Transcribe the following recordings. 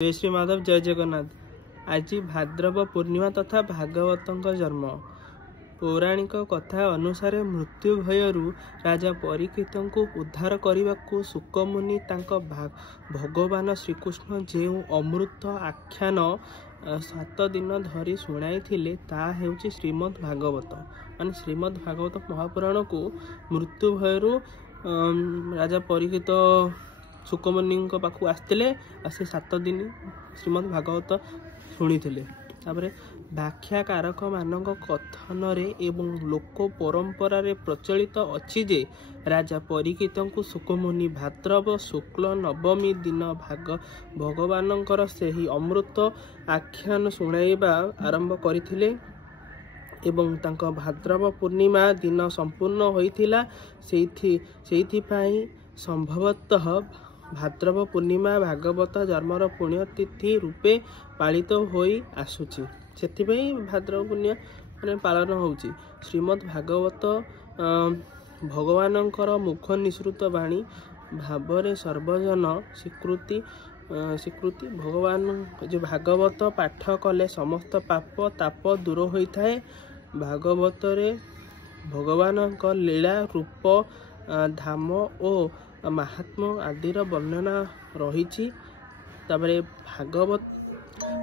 जय श्री माधव जय जगन्नाथ। आज भाद्रव पूर्णिमा तथा भागवतों जन्म। पौराणिक कथा अनुसार मृत्यु भयरू राजा परीक्षित को उद्धार करने को शुकमुनि भगवान श्रीकृष्ण जो अमृत आख्यान 7 दिन धरी शुणाई हेउछि श्रीमद् भागवत। मान श्रीमद् भागवत महापुराण को मृत्यु भयरू राजा परीक्षित शुकमुनि पाखु आसते से 7 दिन श्रीमद् भागवत शुणी व्याख्याकारक मान कथन एवं लोक परंपरा प्रचलित अच्छी जे राजा परीक्षित को शुकमुनि भाद्रव शुक्ल नवमी दिन भगवान से अमृत आख्यान शुणाइबा आरंभ करथिले एवं तांका भाद्रव पूर्णिमा दिन संपूर्ण होइथिला। संभवतः भाद्रव पूर्णिमा भागवत जन्मर पुण्यतिथि रूपे पालित होई आसुची। सेथिपई भाद्रव पूर्णिमा माने पालन होउची। श्रीमद् भागवत भगवानंकर मुख निसृत वाणी भावरे सर्वजन स्वीकृति भगवान जो भागवत पाठ कले समस्त पाप ताप दूर होता है। भागवतरे भगवान लीला रूप धाम और महात्मा आदिर वर्णना रही।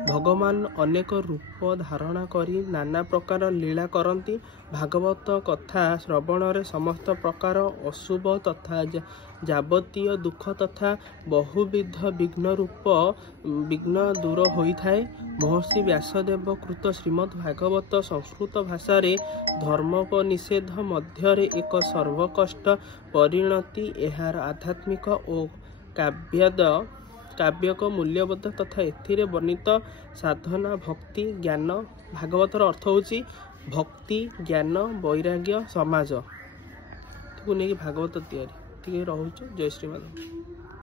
भगवान अनेक रूप धारणा करी नाना प्रकार लीला करती। भागवत कथा श्रवण रे समस्त प्रकार अशुभ तथा जावतीय दुख तथा बहुविध विघ्न दूर होता है। महर्षि व्यासदेव कृत श्रीमद् भागवत संस्कृत भाषा रे धर्मोपनिषेध मध्य एक सर्वकष्ट परिणति एहार आध्यात्मिक और काव्यक मूल्यबोध तथा एथिरे वर्णित साधना भक्ति ज्ञान। भागवतर अर्थ होची भक्ति ज्ञान वैराग्य समाज को नहीं भागवत तैयारी रहुच। जय श्री माधव।